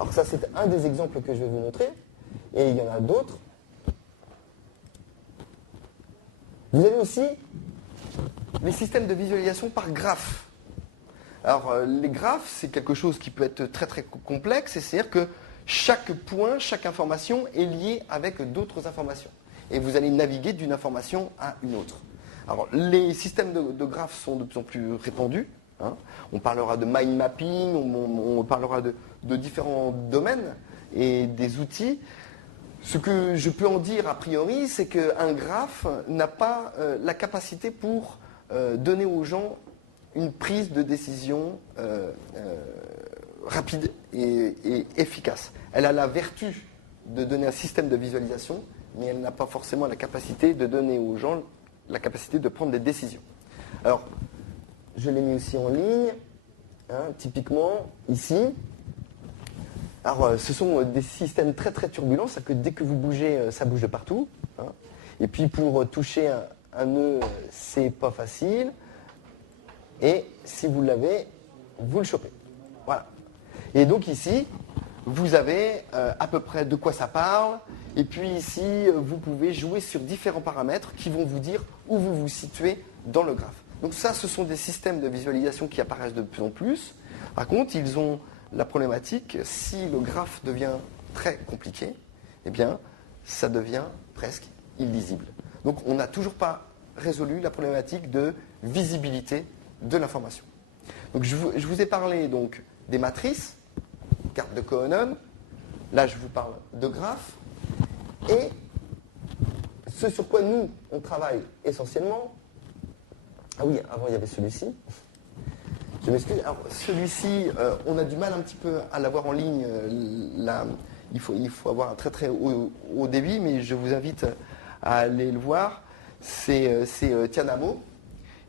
Alors ça, c'est un des exemples que je vais vous montrer, et il y en a d'autres. Vous avez aussi les systèmes de visualisation par graphe. Alors, les graphes, c'est quelque chose qui peut être très très complexe, c'est-à-dire que chaque point, chaque information est liée avec d'autres informations. Et vous allez naviguer d'une information à une autre. Alors, les systèmes de graphes sont de plus en plus répandus. Hein. On parlera de mind mapping, on parlera de différents domaines et des outils. Ce que je peux en dire a priori, c'est qu'un graphe n'a pas la capacité pour donner aux gens une prise de décision rapide et efficace. Elle a la vertu de donner un système de visualisation, mais elle n'a pas forcément la capacité de donner aux gens la capacité de prendre des décisions. Alors, je l'ai mis aussi en ligne, hein, typiquement ici. Alors, ce sont des systèmes très très turbulents, c'est-à-dire que dès que vous bougez, ça bouge de partout. Hein. Et puis pour toucher un nœud, c'est pas facile. Et si vous l'avez, vous le chopez. Voilà. Et donc ici, vous avez à peu près de quoi ça parle. Et puis ici, vous pouvez jouer sur différents paramètres qui vont vous dire où vous vous situez dans le graphe. Donc ça, ce sont des systèmes de visualisation qui apparaissent de plus en plus. Par contre, ils ont la problématique, si le graphe devient très compliqué, eh bien, ça devient presque illisible. Donc on n'a toujours pas résolu la problématique de visibilité de l'information. Donc je vous ai parlé donc des matrices, carte de Cohen, là je vous parle de graphes, et ce sur quoi nous on travaille essentiellement, ah oui, avant il y avait celui-ci, je m'excuse, alors celui-ci on a du mal un petit peu à l'avoir en ligne, là, il faut avoir un très très haut débit, mais je vous invite à aller le voir, c'est Tianamo.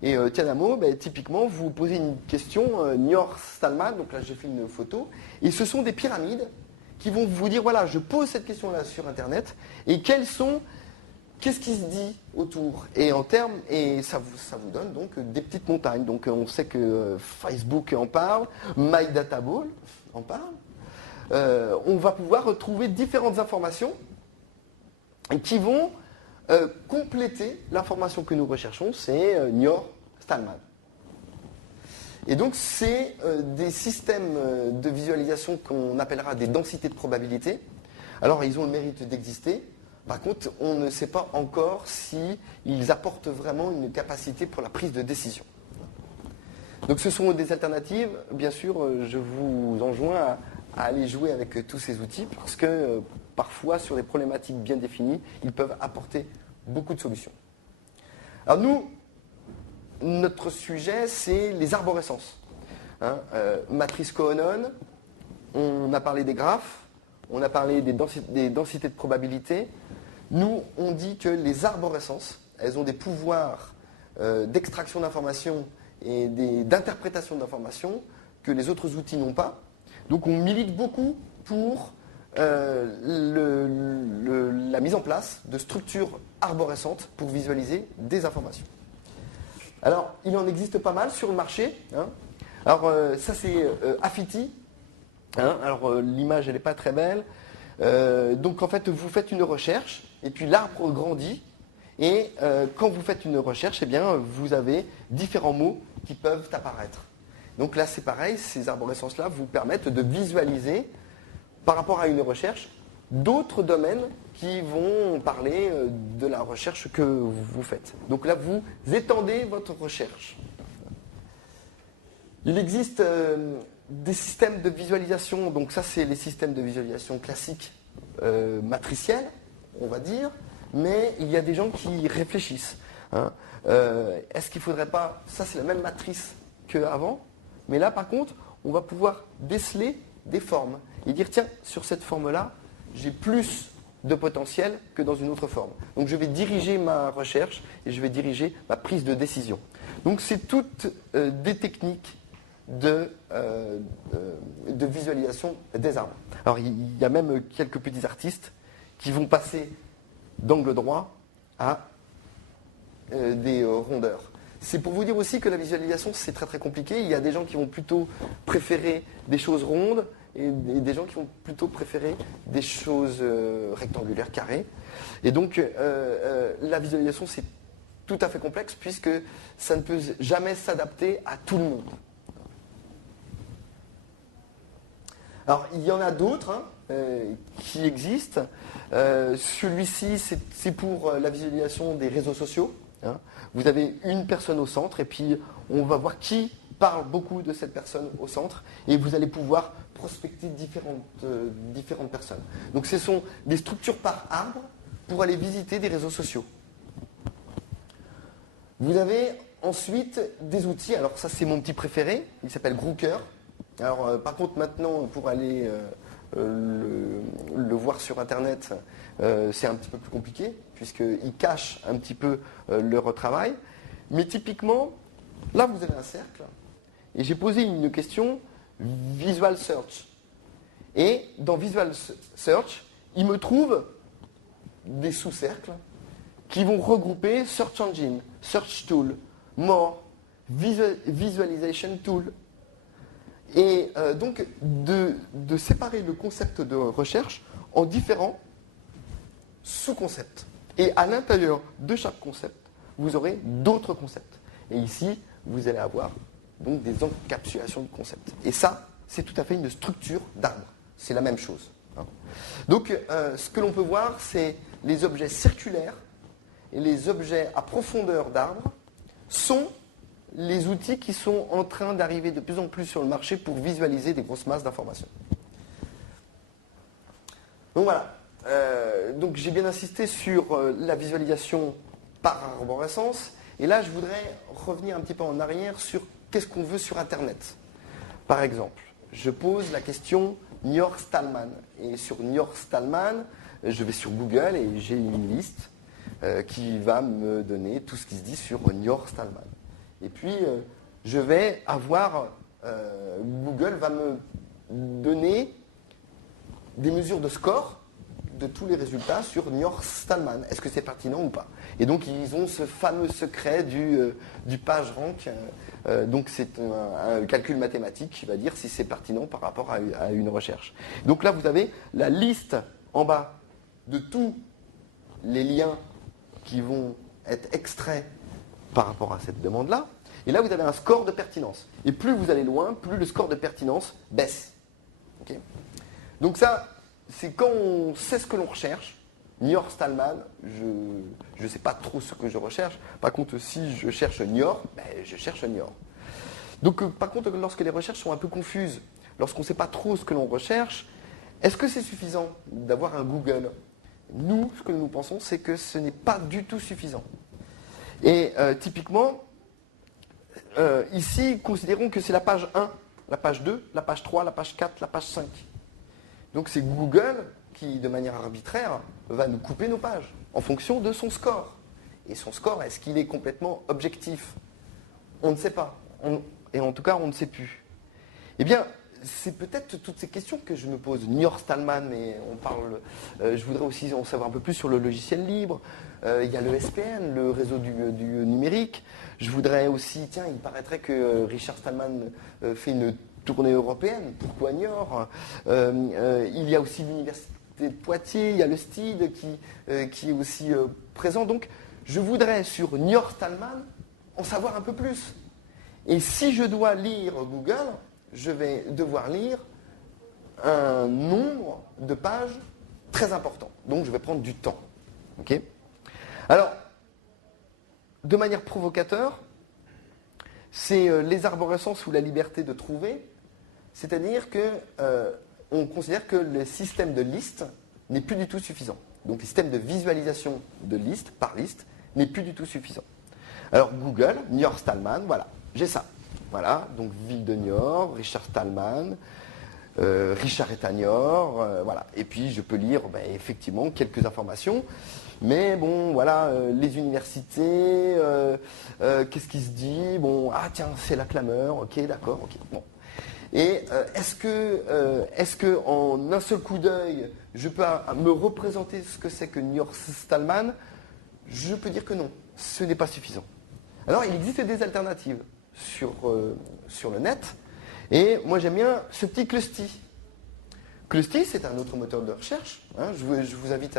Et Tianamo, typiquement, vous posez une question, Nior Stallman, donc là j'ai fait une photo, et ce sont des pyramides qui vont vous dire, voilà, je pose cette question-là sur Internet, et qu'est-ce qui se dit autour? Et en termes, et ça vous donne donc des petites montagnes. Donc on sait que Facebook en parle, MyDataball en parle. On va pouvoir retrouver différentes informations qui vont compléter l'information que nous recherchons, c'est Nior Stallman. Et donc c'est des systèmes de visualisation qu'on appellera des densités de probabilité. Alors ils ont le mérite d'exister. Par contre, on ne sait pas encore s'ils apportent vraiment une capacité pour la prise de décision. Donc ce sont des alternatives. Bien sûr, je vous enjoins à aller jouer avec tous ces outils parce que parfois, sur des problématiques bien définies, ils peuvent apporter beaucoup de solutions. Alors nous, notre sujet, c'est les arborescences. Hein, matrice Cohen, on a parlé des graphes, on a parlé des densités de probabilité. Nous, on dit que les arborescences, elles ont des pouvoirs d'extraction d'informations et d'interprétation d'informations que les autres outils n'ont pas. Donc on milite beaucoup pour la mise en place de structures arborescentes pour visualiser des informations. Alors, il en existe pas mal sur le marché. Hein. Alors, ça c'est Affiti. Hein. Alors, l'image, elle n'est pas très belle. Donc, en fait, vous faites une recherche, et puis l'arbre grandit. Et quand vous faites une recherche, eh bien, vous avez différents mots qui peuvent apparaître. Donc là, c'est pareil, ces arborescences-là vous permettent de visualiser, par rapport à une recherche, d'autres domaines qui vont parler de la recherche que vous faites. Donc là, vous étendez votre recherche. Il existe des systèmes de visualisation, donc ça, c'est les systèmes de visualisation classiques, matriciels, on va dire, mais il y a des gens qui réfléchissent. Hein. Est-ce qu'il ne faudrait pas... Ça, c'est la même matrice qu'avant, mais là, par contre, on va pouvoir déceler des formes et dire, tiens, sur cette forme-là, j'ai plus de potentiel que dans une autre forme. Donc, je vais diriger ma recherche et je vais diriger ma prise de décision. Donc, c'est toutes des techniques de visualisation des arbres. Alors, il y a même quelques petits artistes qui vont passer d'angle droit à des rondeurs. C'est pour vous dire aussi que la visualisation, c'est très très compliqué. Il y a des gens qui vont plutôt préférer des choses rondes et des gens qui vont plutôt préférer des choses rectangulaires, carrées. Et donc, la visualisation, c'est tout à fait complexe puisque ça ne peut jamais s'adapter à tout le monde. Alors, il y en a d'autres qui existent. Celui-ci, c'est pour la visualisation des réseaux sociaux. Vous avez une personne au centre et puis on va voir qui parle beaucoup de cette personne au centre et vous allez pouvoir prospecter différentes personnes. Donc, ce sont des structures par arbre pour aller visiter des réseaux sociaux. Vous avez ensuite des outils, alors ça c'est mon petit préféré, il s'appelle Grooker. Alors par contre maintenant pour aller le voir sur internet c'est un petit peu plus compliqué puisqu'ils cachent un petit peu leur travail. Mais typiquement, là vous avez un cercle et j'ai posé une question Visual Search. Et dans Visual Search, il me trouve des sous-cercles qui vont regrouper Search Engine, Search Tool, More, Visualization Tool. Et donc de séparer le concept de recherche en différents sous-concepts. Et à l'intérieur de chaque concept, vous aurez d'autres concepts. Et ici, vous allez avoir donc des encapsulations de concepts. Et ça, c'est tout à fait une structure d'arbre. C'est la même chose. Donc ce que l'on peut voir, c'est les objets circulaires et les objets à profondeur d'arbre sont les outils qui sont en train d'arriver de plus en plus sur le marché pour visualiser des grosses masses d'informations. Donc voilà. Donc j'ai bien insisté sur la visualisation par arborescence. Et là, je voudrais revenir un petit peu en arrière sur qu'est-ce qu'on veut sur Internet. Par exemple, je pose la question Niort-Stallman. Et sur Niort-Stallman, je vais sur Google et j'ai une liste qui va me donner tout ce qui se dit sur Niort-Stallman. Et puis, je vais avoir, Google va me donner des mesures de score de tous les résultats sur Niort-Stallman. Est-ce que c'est pertinent ou pas? Et donc, ils ont ce fameux secret du PageRank. Donc, c'est un calcul mathématique qui va dire si c'est pertinent par rapport à une recherche. Donc là, vous avez la liste en bas de tous les liens qui vont être extraits par rapport à cette demande-là. Et là, vous avez un score de pertinence. Et plus vous allez loin, plus le score de pertinence baisse. Okay. Donc ça, c'est quand on sait ce que l'on recherche. Niort-Stallman, je ne sais pas trop ce que je recherche. Par contre, si je cherche Niort, je cherche Niort. Donc, par contre, lorsque les recherches sont un peu confuses, lorsqu'on ne sait pas trop ce que l'on recherche, est-ce que c'est suffisant d'avoir un Google? Nous, ce que nous pensons, c'est que ce n'est pas du tout suffisant. Et typiquement, ici, considérons que c'est la page 1, la page 2, la page 3, la page 4, la page 5. Donc c'est Google qui, de manière arbitraire, va nous couper nos pages en fonction de son score. Et son score, est-ce qu'il est complètement objectif? On ne sait pas. Et en tout cas, on ne sait plus. Eh bien, c'est peut-être toutes ces questions que je me pose. Niort-Stallman, mais on parle. Je voudrais aussi en savoir un peu plus sur le logiciel libre. Il y a le SPN, le réseau du numérique. Je voudrais aussi, tiens, il paraîtrait que Richard Stallman fait une tournée européenne. Pourquoi Niort? Il y a aussi l'université de Poitiers, il y a le STID qui est aussi présent. Donc, je voudrais sur Niort-Stallman en savoir un peu plus. Et si je dois lire Google, je vais devoir lire un nombre de pages très important. Donc, je vais prendre du temps. Okay. Alors, de manière provocateur, c'est les arborescences ou la liberté de trouver. C'est-à-dire qu'on considère que le système de liste n'est plus du tout suffisant. Donc, le système de visualisation de liste par liste n'est plus du tout suffisant. Alors, Google, Niort-Stallman, voilà, j'ai ça. Voilà, donc ville de Niort, Richard Stallman, Richard est à Niort, voilà. Et puis je peux lire effectivement quelques informations, mais bon, voilà, les universités, qu'est-ce qui se dit? Bon, ah tiens, c'est la clameur, ok, d'accord, ok, bon. Et est-ce que en un seul coup d'œil, je peux me représenter ce que c'est que Niort-Stallman? Je peux dire que non, ce n'est pas suffisant. Alors, il existe des alternatives sur le net. Et moi, j'aime bien ce petit clusti. Clusty, c'est un autre moteur de recherche. Hein, je vous invite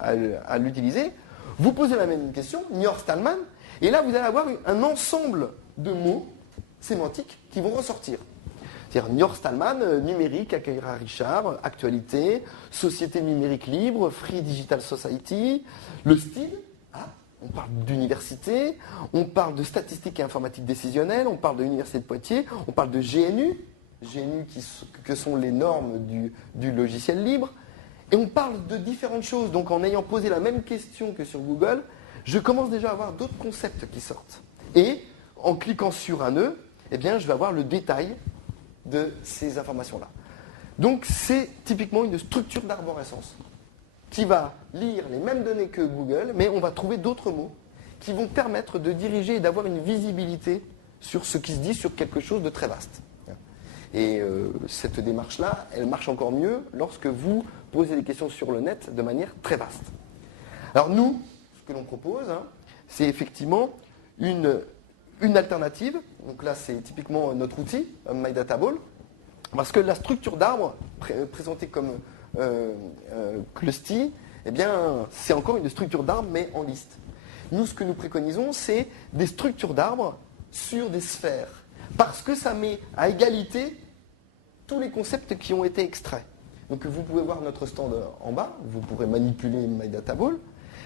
à l'utiliser. Vous posez la même question, Niort Stallman, et là, vous allez avoir un ensemble de mots sémantiques qui vont ressortir. C'est-à-dire Niort Stallman, numérique, accueillera Richard, actualité, société numérique libre, Free Digital Society, le style, on parle d'université, on parle de statistiques et informatique décisionnelle, on parle de l'université de Poitiers, on parle de GNU que sont les normes du logiciel libre, et on parle de différentes choses. Donc en ayant posé la même question que sur Google, je commence déjà à avoir d'autres concepts qui sortent. Et en cliquant sur un nœud, eh bien, je vais avoir le détail de ces informations-là. Donc c'est typiquement une structure d'arborescence qui va lire les mêmes données que Google, mais on va trouver d'autres mots qui vont permettre de diriger et d'avoir une visibilité sur ce qui se dit sur quelque chose de très vaste. Et cette démarche-là, elle marche encore mieux lorsque vous posez des questions sur le net de manière très vaste. Alors nous, ce que l'on propose, c'est effectivement une alternative. Donc là, c'est typiquement notre outil, MyDataBall, parce que la structure d'arbre présentée comme Clusty, eh bien, c'est encore une structure d'arbre, mais en liste. Nous, ce que nous préconisons, c'est des structures d'arbres sur des sphères, parce que ça met à égalité tous les concepts qui ont été extraits. Donc vous pouvez voir notre stand en bas, vous pourrez manipuler MyDataBall,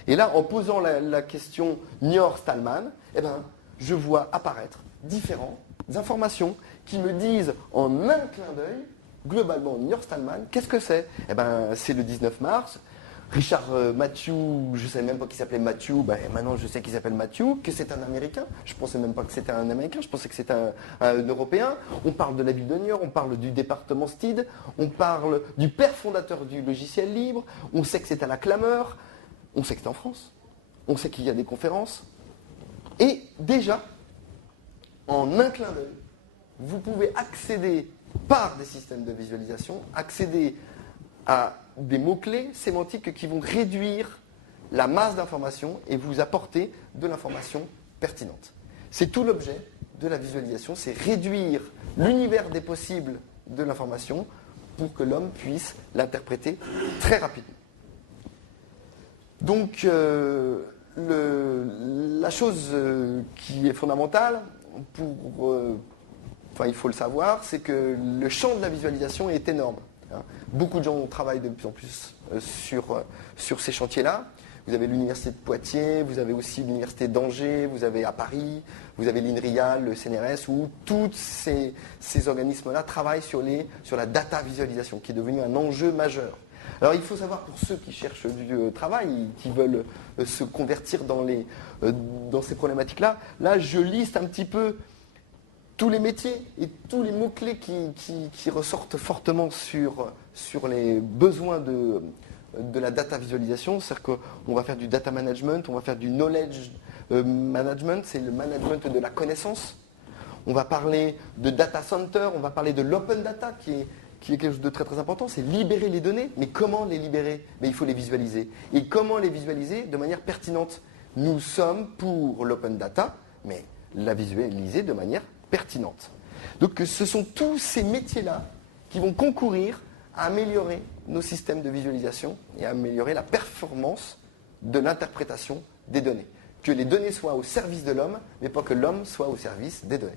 et là, en posant la question Niort Stallman, eh ben, je vois apparaître différentes informations qui me disent en un clin d'œil, globalement, Niort Stallman, qu'est-ce que c'est? Eh ben, c'est le 19 mars. Richard Matthew, je ne savais même pas qu'il s'appelait Matthew, maintenant je sais qu'il s'appelle Matthew, que c'est un Américain. Je ne pensais même pas que c'était un Américain, je pensais que c'était un Européen. On parle de la ville de Niort, on parle du département Stid, on parle du père fondateur du logiciel libre, on sait que c'est à la clameur, on sait que c'est en France, on sait qu'il y a des conférences. Et déjà, en un clin d'œil, vous pouvez accéder par des systèmes de visualisation, accéder à des mots-clés sémantiques qui vont réduire la masse d'informations et vous apporter de l'information pertinente. C'est tout l'objet de la visualisation, c'est réduire l'univers des possibles de l'information pour que l'homme puisse l'interpréter très rapidement. Donc, la chose qui est fondamentale, il faut le savoir, c'est que le champ de la visualisation est énorme. Beaucoup de gens travaillent de plus en plus sur ces chantiers-là. Vous avez l'université de Poitiers, vous avez aussi l'université d'Angers, vous avez à Paris, vous avez l'INRIA, le CNRS, où tous ces organismes-là travaillent sur la data visualisation, qui est devenue un enjeu majeur. Alors il faut savoir, pour ceux qui cherchent du travail, qui veulent se convertir dans ces problématiques-là, là je liste un petit peu tous les métiers et tous les mots-clés qui ressortent fortement sur les besoins de la data visualisation. C'est-à-dire qu'on va faire du data management, on va faire du knowledge management, c'est le management de la connaissance. On va parler de data center, on va parler de l'open data qui est quelque chose de très très important, c'est libérer les données. Mais comment les libérer? Il faut les visualiser. Et comment les visualiser de manière pertinente? Nous sommes pour l'open data, mais la visualiser de manière pertinente. Donc ce sont tous ces métiers-là qui vont concourir à améliorer nos systèmes de visualisation et à améliorer la performance de l'interprétation des données. Que les données soient au service de l'homme, mais pas que l'homme soit au service des données.